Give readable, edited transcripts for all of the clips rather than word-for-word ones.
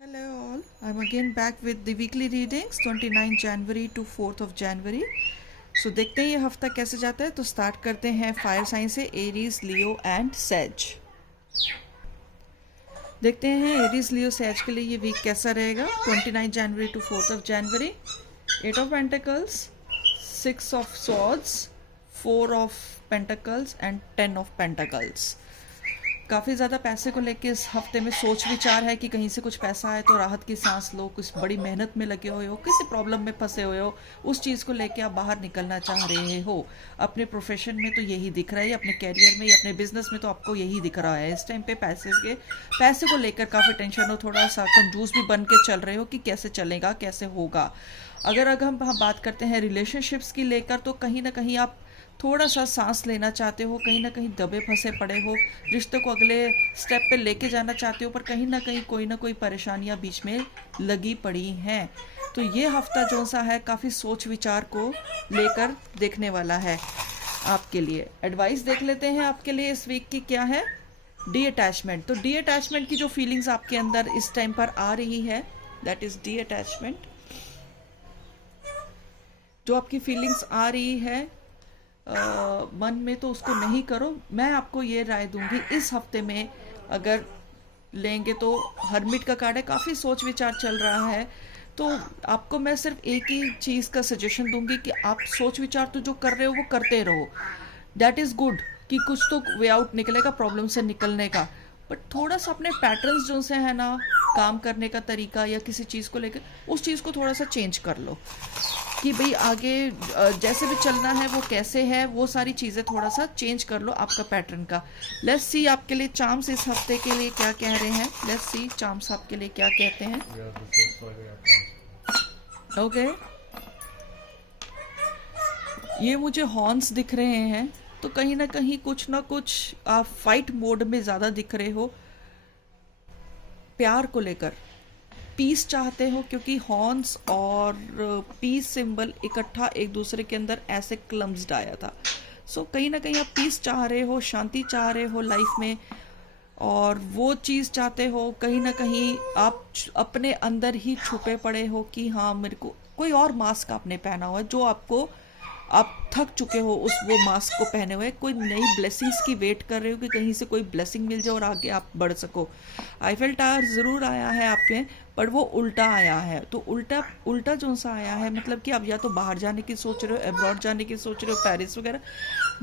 Hello all, I'm again back with the weekly readings 29 January to 4th of January. So देखते हैं ये हफ्ता कैसे जाता है। तो स्टार्ट करते हैं फायर साइन से, एरीज, लियो एंड सेज। देखते हैं एरीज, लियो, सेज के लिए ये वीक कैसा रहेगा। 29 जनवरी टू 4th ऑफ जनवरी। 8 of pentacles, 6 of swords, 4 of pentacles and 10 of pentacles. काफ़ी ज़्यादा पैसे को लेके इस हफ्ते में सोच विचार है कि कहीं से कुछ पैसा आए तो राहत की सांस लो। कुछ बड़ी मेहनत में लगे हुए हो, किसी प्रॉब्लम में फंसे हुए हो, उस चीज़ को लेके आप बाहर निकलना चाह रहे हो। अपने प्रोफेशन में तो यही दिख रहा है, अपने कैरियर में या अपने बिजनेस में तो आपको यही दिख रहा है। इस टाइम पे पैसे को लेकर काफ़ी टेंशन हो, थोड़ा सा कंजूस भी बन के चल रहे हो कि कैसे चलेगा, कैसे होगा। अगर हम बात करते हैं रिलेशनशिप्स की लेकर, तो कहीं ना कहीं आप थोड़ा सा सांस लेना चाहते हो, कहीं ना कहीं दबे फंसे पड़े हो, रिश्ते को अगले स्टेप पे लेके जाना चाहते हो, पर कहीं ना कहीं कोई ना कोई परेशानियां बीच में लगी पड़ी हैं। तो ये हफ्ता जो सा है काफ़ी सोच विचार को लेकर देखने वाला है आपके लिए। एडवाइस देख लेते हैं आपके लिए इस वीक की क्या है। D attachment. तो डी अटैचमेंट की जो फीलिंग्स आपके अंदर इस टाइम पर आ रही है, दैट इज डी अटैचमेंट। जो आपकी फीलिंग्स आ रही है मन में, तो उसको नहीं करो। मैं आपको ये राय दूंगी इस हफ्ते में अगर लेंगे तो हर्मिट का कार्ड है, काफ़ी सोच विचार चल रहा है। तो आपको मैं सिर्फ एक ही चीज़ का सजेशन दूंगी कि आप सोच विचार तो जो कर रहे हो वो करते रहो। दैट इज़ गुड कि कुछ तो वे आउट निकलेगा प्रॉब्लम से निकलने का। बट थोड़ा सा अपने पैटर्न्स जो से है ना, काम करने का तरीका या किसी चीज़ को लेकर, उस चीज़ को थोड़ा सा चेंज कर लो कि भाई आगे जैसे भी चलना है वो कैसे है, वो सारी चीज़ें थोड़ा सा चेंज कर लो आपका पैटर्न का। लेट्स सी आपके लिए चार्म्स इस हफ्ते के लिए क्या कह रहे हैं। लेट्स सी चार्म्स आपके लिए क्या कहते हैं। ओके ये मुझे हॉर्न्स दिख रहे हैं, तो कहीं ना कहीं कुछ ना कुछ आप फाइट मोड में ज़्यादा दिख रहे हो प्यार को लेकर। पीस चाहते हो, क्योंकि हॉर्न्स और पीस सिंबल इकट्ठा एक दूसरे के अंदर ऐसे क्लम्स्ड आया था। सो कहीं ना कहीं आप पीस चाह रहे हो, शांति चाह रहे हो लाइफ में, और वो चीज़ चाहते हो। कहीं ना कहीं आप अपने अंदर ही छुपे पड़े हो कि हाँ मेरे को कोई और मास्क आपने पहना हुआ है, जो आपको आप थक चुके हो उस वो मास्क को पहने हुए। कोई नई ब्लेसिंग्स की वेट कर रहे हो कि कहीं से कोई ब्लेसिंग मिल जाए और आगे आप बढ़ सको। आईफेल टावर ज़रूर आया है आपके, पर वो उल्टा आया है। तो उल्टा उल्टा जो सा आया है, मतलब कि आप या तो बाहर जाने की सोच रहे हो, अब्रॉड जाने की सोच रहे हो, पेरिस वगैरह।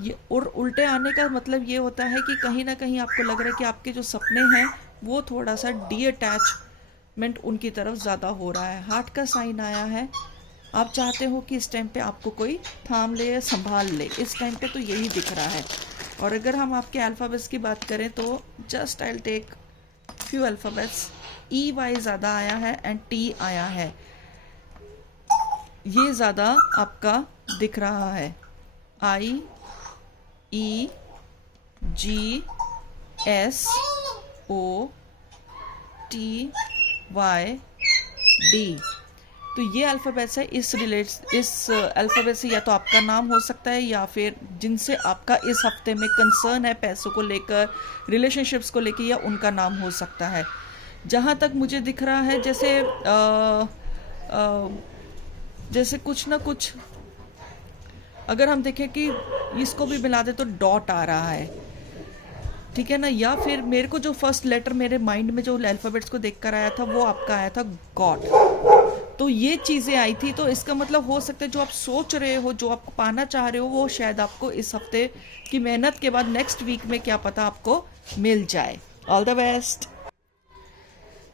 ये और उल्टे आने का मतलब ये होता है कि कहीं ना कहीं आपको लग रहा है कि आपके जो सपने हैं वो थोड़ा सा डी अटैचमेंट उनकी तरफ ज़्यादा हो रहा है। हार्ट का साइन आया है। आप चाहते हो कि इस टाइम पे आपको कोई थाम ले या संभाल ले, इस टाइम पे तो यही दिख रहा है। और अगर हम आपके अल्फ़ाबेट्स की बात करें तो just I will take few alphabets. E Y ज़्यादा आया है एंड टी आया है, ये ज़्यादा आपका दिख रहा है। आई, ई, जी, एस, ओ, टी, वाई, डी। तो ये अल्फ़ाबेट्स है। इस अल्फ़ाबेट से या तो आपका नाम हो सकता है, या फिर जिनसे आपका इस हफ्ते में कंसर्न है पैसों को लेकर, रिलेशनशिप्स को लेकर, या उनका नाम हो सकता है। जहाँ तक मुझे दिख रहा है जैसे कुछ ना कुछ, अगर हम देखें कि इसको भी मिला दे तो डॉट आ रहा है, ठीक है ना। या फिर मेरे को जो फर्स्ट लेटर मेरे माइंड में जो अल्फ़ाबेट्स को देखकर आया था वो आपका आया था गॉड। तो ये चीज़ें आई थी, तो इसका मतलब हो सकता है जो आप सोच रहे हो, जो आप पाना चाह रहे हो, वो शायद आपको इस हफ्ते की मेहनत के बाद नेक्स्ट वीक में क्या पता आपको मिल जाए। All the best.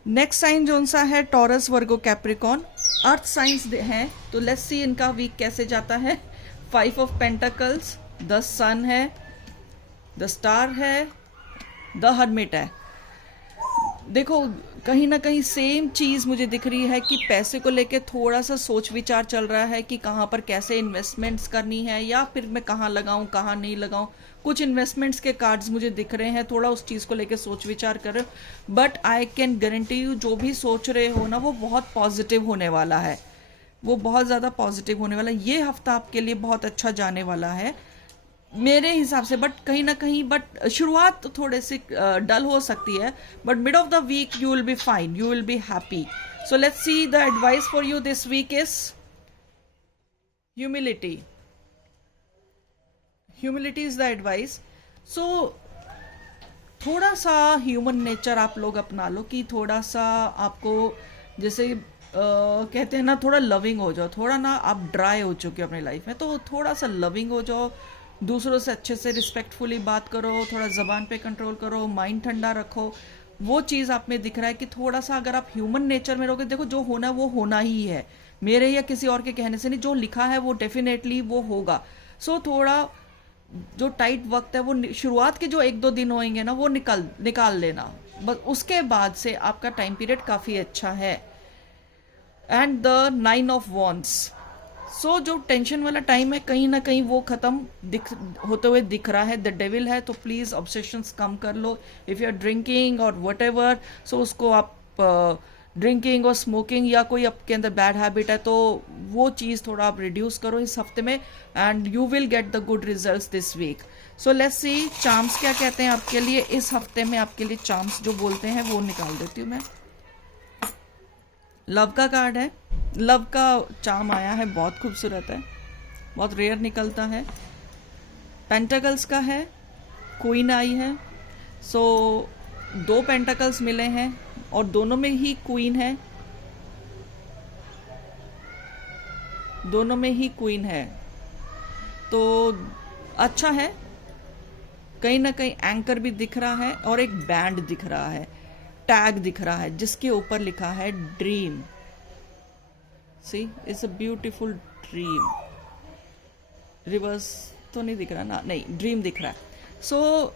Next sign जो सा है Taurus, Virgo, Capricorn, earth signs हैं। तो लेट्स सी इनका वीक कैसे जाता है। 5 ऑफ पेंटाकल्स, द सन है, द स्टार है, द हर्मिट है। देखो कहीं ना कहीं सेम चीज़ मुझे दिख रही है कि पैसे को लेके थोड़ा सा सोच विचार चल रहा है कि कहाँ पर कैसे इन्वेस्टमेंट्स करनी है, या फिर मैं कहाँ लगाऊं कहाँ नहीं लगाऊं। कुछ इन्वेस्टमेंट्स के कार्ड्स मुझे दिख रहे हैं, थोड़ा उस चीज़ को लेके सोच विचार कर रहे हो। But I can guarantee you, जो भी सोच रहे हो ना वो बहुत पॉजिटिव होने वाला है, वो बहुत ज़्यादा पॉजिटिव होने वाला है। ये हफ्ता आपके लिए बहुत अच्छा जाने वाला है। मेरे हिसाब से, बट कहीं ना कहीं, बट शुरुआत तो थोड़े से डल हो सकती है, but mid of the week you will be fine, you will be happy. So let's see the advice for you this week is humility. Humility is the advice. So थोड़ा सा ह्यूमन नेचर आप लोग अपना लो कि थोड़ा सा आपको, जैसे कहते हैं ना, थोड़ा लविंग हो जाओ. थोड़ा ना आप ड्राई हो चुके हो अपनी लाइफ में, तो थोड़ा सा लविंग हो जाओ. दूसरों से अच्छे से रिस्पेक्टफुली बात करो, थोड़ा ज़बान पे कंट्रोल करो, माइंड ठंडा रखो. वो चीज़ आप में दिख रहा है कि थोड़ा सा अगर आप ह्यूमन नेचर में रहोगे, देखो जो होना है वो होना ही है, मेरे या किसी और के कहने से नहीं. जो लिखा है वो डेफिनेटली वो होगा. सो थोड़ा जो टाइट वक्त है वो शुरुआत के जो 1-2 दिन होंगे ना, वो निकाल लेना. बस उसके बाद से आपका टाइम पीरियड काफ़ी अच्छा है. And the 9 of wands. So जो टेंशन वाला टाइम है कहीं ना कहीं वो खत्म होते हुए दिख रहा है. द डेविल है, तो प्लीज ऑब्सेशंस कम कर लो. इफ यू आर ड्रिंकिंग और वट एवर, सो उसको आप ड्रिंकिंग और स्मोकिंग या कोई आपके अंदर बैड हैबिट है तो वो चीज़ थोड़ा आप रिड्यूस करो इस हफ्ते में, and you will get the good results this week. So let's see charms क्या कहते हैं आपके लिए इस हफ्ते में. आपके लिए चार्म्स जो बोलते हैं वो निकाल देती हूँ मैं. लव का कार्ड है, लव का चार्म आया है, बहुत खूबसूरत है, बहुत रेयर निकलता है. पेंटाकल्स का है, क्वीन आई है. सो 2 पेंटाकल्स मिले हैं और दोनों में ही क्वीन है, दोनों में ही क्वीन है. तो अच्छा है. कहीं ना कहीं एंकर भी दिख रहा है और एक बैंड दिख रहा है, टैग दिख रहा है जिसके ऊपर लिखा है dream. See it's a beautiful dream. Reverse तो नहीं दिख रहा ना, नहीं, ड्रीम दिख रहा है. सो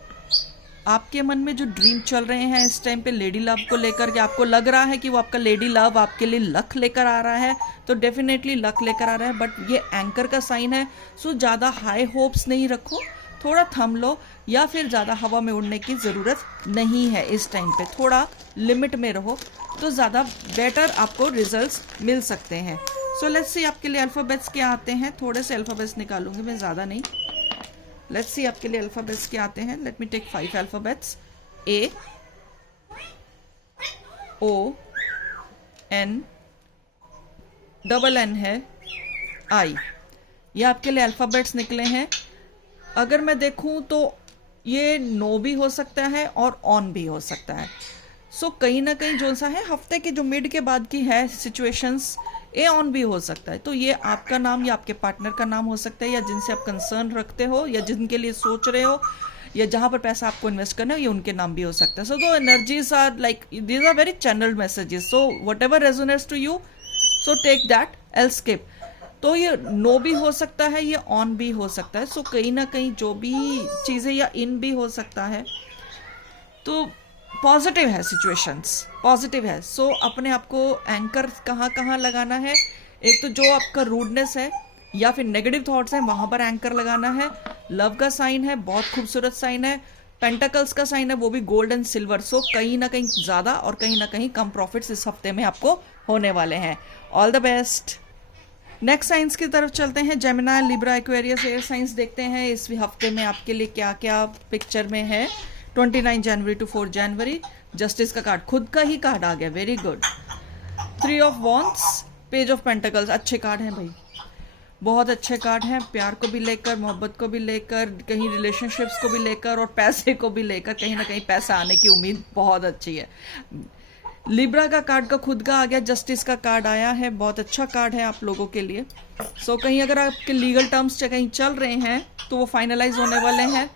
आपके मन में जो ड्रीम चल रहे हैं इस टाइम पे लेडी लव को लेकर के, आपको लग रहा है कि वो आपका लेडी लव आपके लिए लक लेकर आ रहा है, तो डेफिनेटली लक लेकर आ रहा है. बट ये एंकर का साइन है, सो ज़्यादा हाई होप्स नहीं रखो, थोड़ा थम लो, या फिर ज़्यादा हवा में उड़ने की ज़रूरत नहीं है इस टाइम पे. थोड़ा लिमिट में रहो तो ज़्यादा बेटर आपको रिजल्ट्स मिल सकते हैं. सो लेट्स सी आपके लिए अल्फ़ाबेट्स क्या आते हैं. थोड़े से अल्फ़ाबेट्स निकालूंगी मैं, ज़्यादा नहीं. लेट्स सी आपके लिए अल्फ़ाबेट्स क्या आते हैं. Let me take 5 alphabets. A, O, N, double N है, I. ये आपके लिए अल्फ़ाबेट्स निकले हैं. अगर मैं देखूं तो ये नो भी हो सकता है और ऑन भी हो सकता है. सो कहीं ना कहीं जो सा है हफ्ते के जो मिड के बाद की है सिचुएशंस, ए ऑन भी हो सकता है. तो ये आपका नाम या आपके पार्टनर का नाम हो सकता है, या जिनसे आप कंसर्न रखते हो या जिनके लिए सोच रहे हो या जहाँ पर पैसा आपको इन्वेस्ट करना है, ये उनके नाम भी हो सकता है. So two energies are like these are very channelled messages. So whatever resonates to you, so take that, I'll skip. तो ये नो भी हो सकता है, ये ऑन भी हो सकता है. सो कहीं ना कहीं जो भी चीज़ें, या इन भी हो सकता है. तो पॉजिटिव है, सिचुएशंस पॉजिटिव है. सो अपने आप को एंकर कहाँ कहाँ लगाना है. एक तो जो आपका रूडनेस है या फिर नेगेटिव थॉट्स हैं वहाँ पर एंकर लगाना है. लव का साइन है, बहुत खूबसूरत साइन है. पेंटाकल्स का साइन है, वो भी गोल्ड एंड सिल्वर. सो कहीं ना कहीं ज़्यादा और कहीं ना कहीं कम प्रॉफिट्स इस हफ्ते में आपको होने वाले हैं. All the best. Next signs की तरफ चलते हैं. Gemini, Libra, Aquarius, air science देखते हैं इस हफ्ते में आपके लिए क्या क्या पिक्चर में है. 29 जनवरी टू 4 जनवरी. जस्टिस का कार्ड, खुद का ही कार्ड आ गया, very good. 3 of wands, page of pentacles. अच्छे कार्ड हैं भाई, बहुत अच्छे कार्ड हैं. प्यार को भी लेकर, मोहब्बत को भी लेकर, कहीं रिलेशनशिप्स को भी लेकर और पैसे को भी लेकर. कहीं ना कहीं पैसा आने की उम्मीद बहुत अच्छी है. लिब्रा का कार्ड का खुद का आ गया. जस्टिस का कार्ड आया है, बहुत अच्छा कार्ड है आप लोगों के लिए. सो कहीं अगर आपके लीगल टर्म्स कहीं चल रहे हैं तो वो फाइनलाइज होने वाले हैं.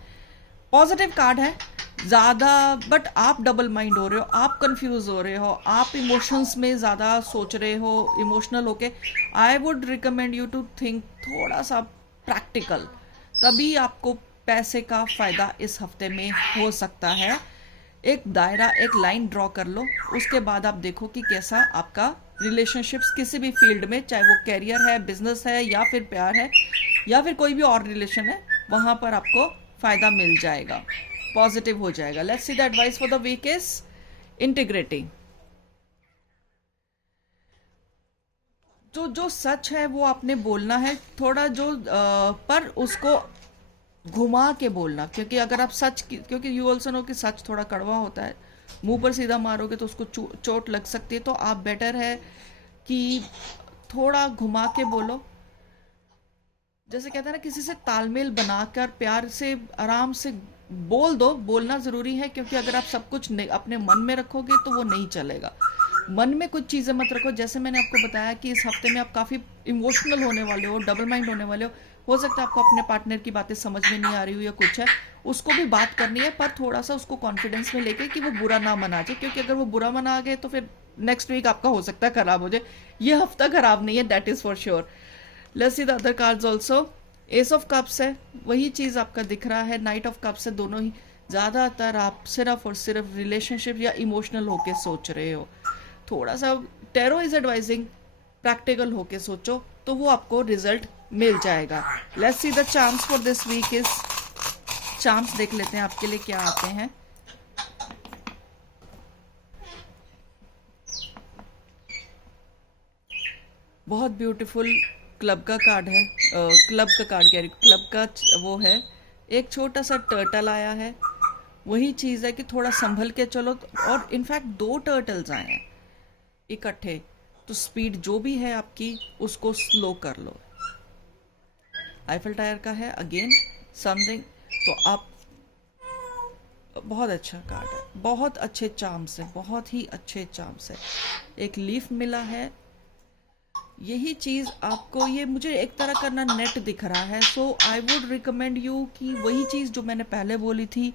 पॉजिटिव कार्ड है ज़्यादा, बट आप डबल माइंड हो रहे हो, आप कंफ्यूज हो रहे हो, आप इमोशंस में ज़्यादा सोच रहे हो, इमोशनल होके. I would recommend you to think थोड़ा सा प्रैक्टिकल, तभी आपको पैसे का फ़ायदा इस हफ्ते में हो सकता है. एक दायरा, एक लाइन ड्रॉ कर लो, उसके बाद आप देखो कि कैसा आपका रिलेशनशिप्स किसी भी फील्ड में, चाहे वो कैरियर है, बिजनेस है, या फिर प्यार है, या फिर कोई भी और रिलेशन है, वहाँ पर आपको फ़ायदा मिल जाएगा, पॉजिटिव हो जाएगा. Let's see the advice for the week is integrating. जो जो सच है वो आपने बोलना है. थोड़ा जो पर उसको घुमा के बोलना, क्योंकि अगर आप क्योंकि यू ऑल्सो नो कि सच थोड़ा कड़वा होता है, मुंह पर सीधा मारोगे तो उसको चोट लग सकती है, तो आप बेटर है कि थोड़ा घुमा के बोलो। जैसे कहते हैं ना, किसी से तालमेल बनाकर प्यार से आराम से बोल दो। बोलना ज़रूरी है, क्योंकि अगर आप सब कुछ अपने मन में रखोगे तो वो नहीं चलेगा। मन में कुछ चीज़ें मत रखो। जैसे मैंने आपको बताया कि इस हफ्ते में आप काफ़ी इमोशनल होने वाले हो, डबल माइंड होने वाले हो सकता है आपको अपने पार्टनर की बातें समझ में नहीं आ रही हो या कुछ है, उसको भी बात करनी है, पर थोड़ा सा उसको कॉन्फिडेंस में लेके कि वो बुरा ना मना जाए, क्योंकि अगर वो बुरा मना गए तो फिर नेक्स्ट वीक आपका हो सकता है खराब हो जाए। ये हफ्ता खराब नहीं है, that is for sure. Let's see the other cards also. S of cups है, वही चीज़ आपका दिख रहा है। नाइट ऑफ कप्स है, दोनों ही ज़्यादातर आप सिर्फ और सिर्फ रिलेशनशिप या इमोशनल होके सोच रहे हो। थोड़ा सा टैरो इज एडवाइजिंग प्रैक्टिकल होके सोचो, तो वो आपको रिजल्ट मिल जाएगा। Let's see the charms for this week is. Charms देख लेते हैं आपके लिए क्या आते हैं। बहुत ब्यूटीफुल क्लब का कार्ड है, क्लब का कार्ड कह रही, क्लब का वो है। एक छोटा सा टर्टल आया है, वही चीज़ है कि थोड़ा संभल के चलो। और इनफैक्ट 2 टर्टल्स आए हैं इकट्ठे, तो स्पीड जो भी है आपकी उसको स्लो कर लो। आईफल टायर का है अगेन समथिंग, तो आप बहुत अच्छा कार्ड है, बहुत अच्छे चार्म्स है, बहुत ही अच्छे चार्म्स है। एक लीफ मिला है, यही चीज़ आपको, ये मुझे एक तरह का ना नेट दिख रहा है। सो आई वुड रिकमेंड यू कि वही चीज़ जो मैंने पहले बोली थी,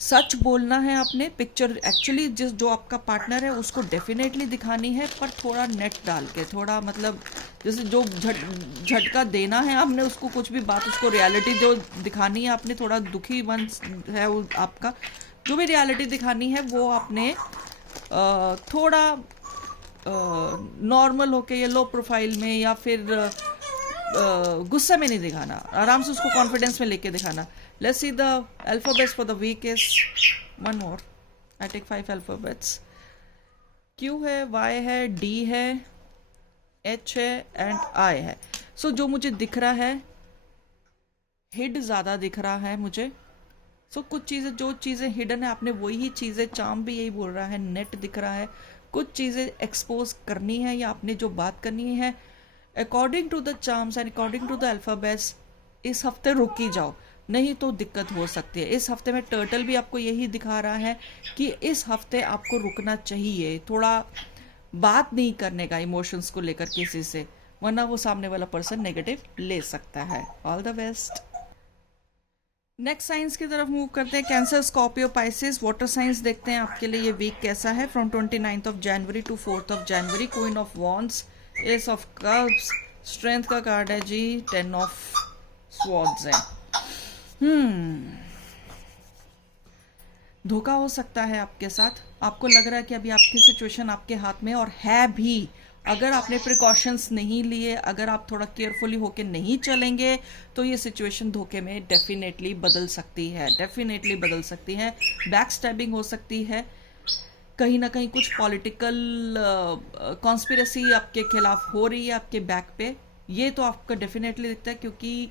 सच बोलना है आपने। पिक्चर एक्चुअली जिस जो आपका पार्टनर है उसको डेफिनेटली दिखानी है, पर थोड़ा नेट डाल के, थोड़ा मतलब जैसे जो झटका देना है आपने उसको, कुछ भी बात उसको रियलिटी जो दिखानी है आपने, थोड़ा दुखी मन है आपका, जो भी रियलिटी दिखानी है वो आपने थोड़ा नॉर्मल होके या लो प्रोफाइल में या फिर गुस्से में नहीं दिखाना, आराम से उसको कॉन्फिडेंस में लेके दिखाना। Let's see the alphabets for the week is one more. I take 5 alphabets. Q है, वाई है, डी है, एच है एंड आई है। सो जो मुझे दिख रहा है, हिड ज़्यादा दिख रहा है मुझे। कुछ चीज़ें, जो चीज़ें हिडन है आपने वही चीज़ें, चार्म भी यही बोल रहा है, नेट दिख रहा है। कुछ चीज़ें एक्सपोज करनी है या आपने जो बात करनी है according to the charms and according to the alphabets, इस हफ्ते रुक ही जाओ, नहीं तो दिक्कत हो सकती है। इस हफ्ते में टर्टल भी आपको यही दिखा रहा है कि इस हफ्ते आपको रुकना चाहिए, थोड़ा बात नहीं करने का इमोशंस को लेकर किसी से, वरना वो सामने वाला पर्सन नेगेटिव ले सकता है। All the best. Next signs की तरफ मूव करते हैं। Cancer, Scorpio, Pisces, water signs देखते हैं आपके लिए ये वीक कैसा है। From 29 of January to 4 of January. Queen of wands, ace of cups, strength का कार्ड है जी, 10 ऑफ स्वॉर्ड्स है। धोखा हो सकता है आपके साथ, आपको लग रहा है कि अभी आपकी सिचुएशन आपके हाथ में, और है भी। अगर आपने प्रिकॉशंस नहीं लिए, अगर आप थोड़ा केयरफुली होके नहीं चलेंगे, तो ये सिचुएशन धोखे में डेफिनेटली बदल सकती है, डेफिनेटली बदल सकती है। बैक स्टैबिंग हो सकती है, कहीं ना कहीं कुछ पॉलिटिकल कॉन्स्पिरेसी आपके खिलाफ हो रही है आपके बैक पे, ये तो आपको डेफिनेटली दिखता है, क्योंकि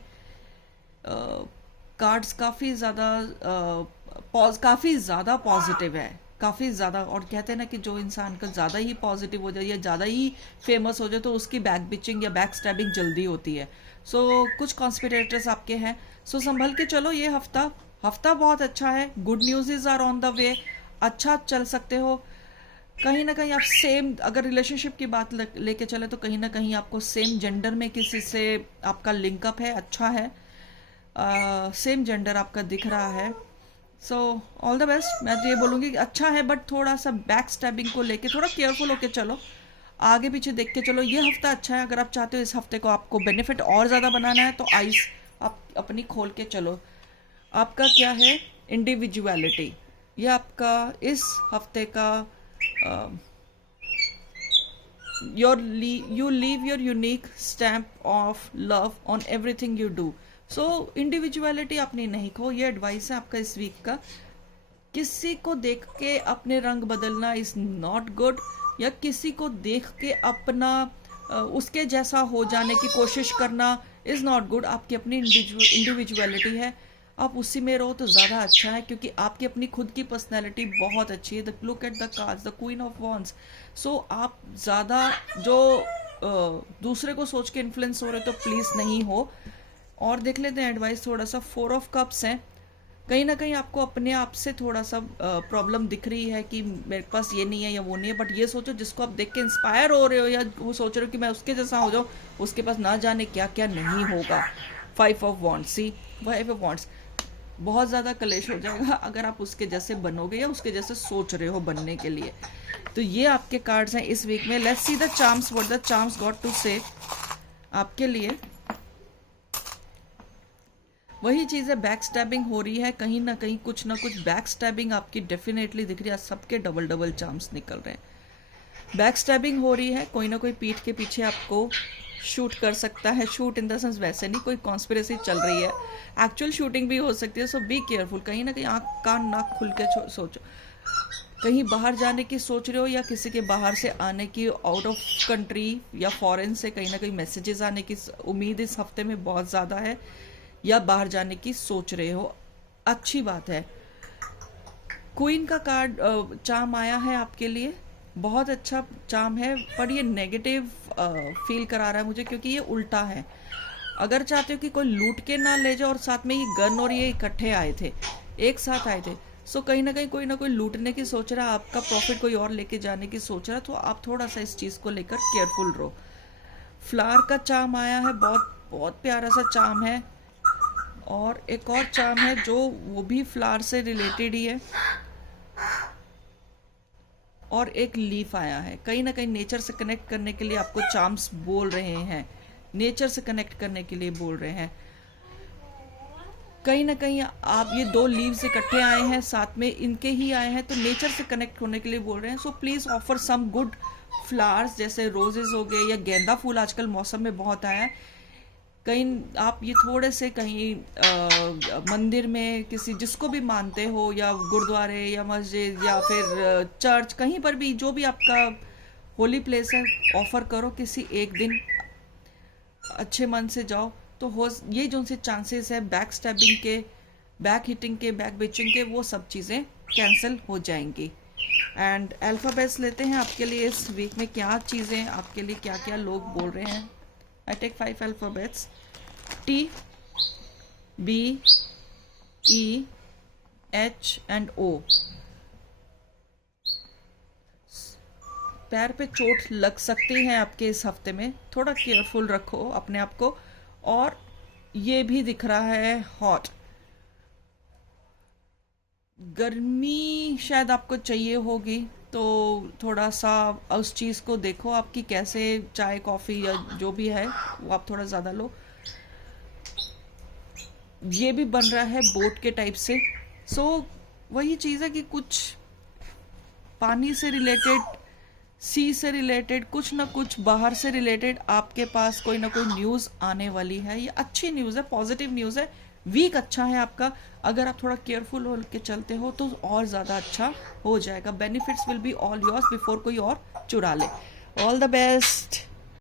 कार्ड्स काफ़ी ज़्यादा पॉजिटिव है, काफ़ी ज़्यादा। और कहते हैं ना कि जो इंसान का ज़्यादा ही पॉजिटिव हो जाए या ज़्यादा ही फेमस हो जाए, तो उसकी बैक बिचिंग या बैक स्टैबिंग जल्दी होती है। कुछ कॉन्स्पिरेटर्स आपके हैं, संभल के चलो। ये हफ्ता बहुत अच्छा है, good news are on the way, अच्छा चल सकते हो। कहीं ना कहीं आप सेम, अगर रिलेशनशिप की बात लेके चले, तो कहीं ना कहीं आपको सेम जेंडर में किसी से आपका लिंकअप है, अच्छा है, सेम जेंडर आपका दिख रहा है। All the best. मैं तो ये बोलूँगी कि अच्छा है, बट थोड़ा सा बैक स्टैबिंग को लेके थोड़ा केयरफुल होके चलो, आगे पीछे देख के चलो। ये हफ्ता अच्छा है, अगर आप चाहते हो इस हफ्ते को आपको बेनिफिट और ज़्यादा बनाना है, तो आइस आप अपनी खोल के चलो। आपका क्या है, इंडिविजुअलिटी, ये आपका इस हफ्ते का you leave your unique stamp of love on everything you do. Individuality अपनी नहीं खो, ये एडवाइस है आपका इस वीक का। किसी को देख के अपने रंग बदलना इज नॉट गुड, या किसी को देख के अपना उसके जैसा हो जाने की कोशिश करना, इज़ नॉट गुड। आपकी अपनी इंडिविजुअलिटी है, आप उसी में रहो तो ज़्यादा अच्छा है, क्योंकि आपकी अपनी खुद की पर्सनैलिटी बहुत अच्छी है। Look at the cards, the queen of wands. So आप ज़्यादा जो दूसरे को सोच के इन्फ्लुएंस हो रहे तो प्लीज़ नहीं हो। और देख लेते हैं एडवाइस थोड़ा सा। 4 ऑफ कप्स हैं, कहीं ना कहीं आपको अपने आप से थोड़ा सा प्रॉब्लम दिख रही है कि मेरे पास ये नहीं है या वो नहीं है, बट ये सोचो जिसको आप देख के इंस्पायर हो रहे हो या वो सोच रहे हो कि मैं उसके जैसा हो जाऊँ, उसके पास ना जाने क्या क्या नहीं होगा। 5 of wands, see 5 of wands, बहुत ज़्यादा कलेश हो जाएगा अगर आप उसके जैसे बनोगे या उसके जैसे सोच रहे हो बनने के लिए। तो ये आपके कार्ड्स हैं इस वीक में। Let's see the charms, what the charms got to say आपके लिए। वही चीज़ है, बैक स्टैबिंग हो रही है कहीं ना कहीं, कुछ ना कुछ बैक स्टैबिंग आपकी डेफिनेटली दिख रही है। सबके डबल डबल चार्म्स निकल रहे हैं। बैक स्टैबिंग हो रही है, कोई ना कोई पीठ के पीछे आपको शूट कर सकता है। शूट इन द सेंस वैसे नहीं, कोई कॉन्स्पिरेसी चल रही है, एक्चुअल शूटिंग भी हो सकती है। सो बी केयरफुल। कहीं ना कहीं आँख कान नाक खुल के सोचो। कहीं बाहर जाने की सोच रहे हो या किसी के बाहर से आने की, आउट ऑफ कंट्री या फॉरेन से कहीं ना कहीं मैसेजेस आने की उम्मीद इस हफ्ते में बहुत ज़्यादा है, या बाहर जाने की सोच रहे हो, अच्छी बात है। क्वीन का कार्ड चार्म आया है आपके लिए, बहुत अच्छा चार्म है, पर ये नेगेटिव फील करा रहा है मुझे, क्योंकि ये उल्टा है। अगर चाहते हो कि कोई लूट के ना ले जाए, और साथ में ये गन और ये इकट्ठे आए थे, एक साथ आए थे, सो कहीं ना कहीं कोई ना कोई लूटने की सोच रहा है, आपका प्रॉफिट कोई और लेके जाने की सोच रहा है, तो आप थोड़ा सा इस चीज़ को लेकर केयरफुल रहो। फ्लावर का चार्म आया है, बहुत बहुत प्यारा सा चार्म है। और एक और चार्म है जो वो भी फ्लावर से रिलेटेड ही है, और एक लीफ आया है। कहीं ना कहीं नेचर से कनेक्ट करने के लिए आपको चार्म्स बोल रहे हैं, नेचर से कनेक्ट करने के लिए बोल रहे हैं। कहीं ना कहीं आप ये 2 लीव्स इकट्ठे आए हैं, साथ में इनके ही आए हैं, तो नेचर से कनेक्ट होने के लिए बोल रहे हैं। So please offer some good flowers, जैसे रोजेज हो गए या गेंदा फूल आजकल मौसम में बहुत आया है। कहीं आप ये थोड़े से कहीं मंदिर में किसी जिसको भी मानते हो, या गुरुद्वारे या मस्जिद या फिर चर्च, कहीं पर भी जो भी आपका होली प्लेस है, ऑफर करो किसी एक दिन, अच्छे मन से जाओ, तो हो ये जो से चांसेस है बैक स्टैबिंग के, बैक हिटिंग के, बैक बिचिंग के, वो सब चीज़ें कैंसिल हो जाएंगी। एंड अल्फ़ाबेट्स लेते हैं आपके लिए इस वीक में क्या चीज़ें आपके लिए, क्या क्या लोग बोल रहे हैं। I take 5 alphabets: T, B, E, H and O. पैर पे चोट लग सकती है आपके इस हफ्ते में, थोड़ा केयरफुल रखो अपने आप को। और ये भी दिख रहा है हॉट, गर्मी शायद आपको चाहिए होगी, तो थोड़ा सा उस चीज़ को देखो आपकी कैसे, चाय कॉफ़ी या जो भी है वो आप थोड़ा ज़्यादा लो। ये भी बन रहा है बोट के टाइप से। सो वही चीज़ है कि कुछ पानी से रिलेटेड, सी से रिलेटेड, कुछ ना कुछ बाहर से रिलेटेड आपके पास कोई ना कोई न्यूज़ आने वाली है। ये अच्छी न्यूज़ है, पॉजिटिव न्यूज़ है। वीक अच्छा है आपका, अगर आप थोड़ा केयरफुल हो के चलते हो तो और ज़्यादा अच्छा हो जाएगा। Benefits will be all yours before कोई और चुरा ले। All the best.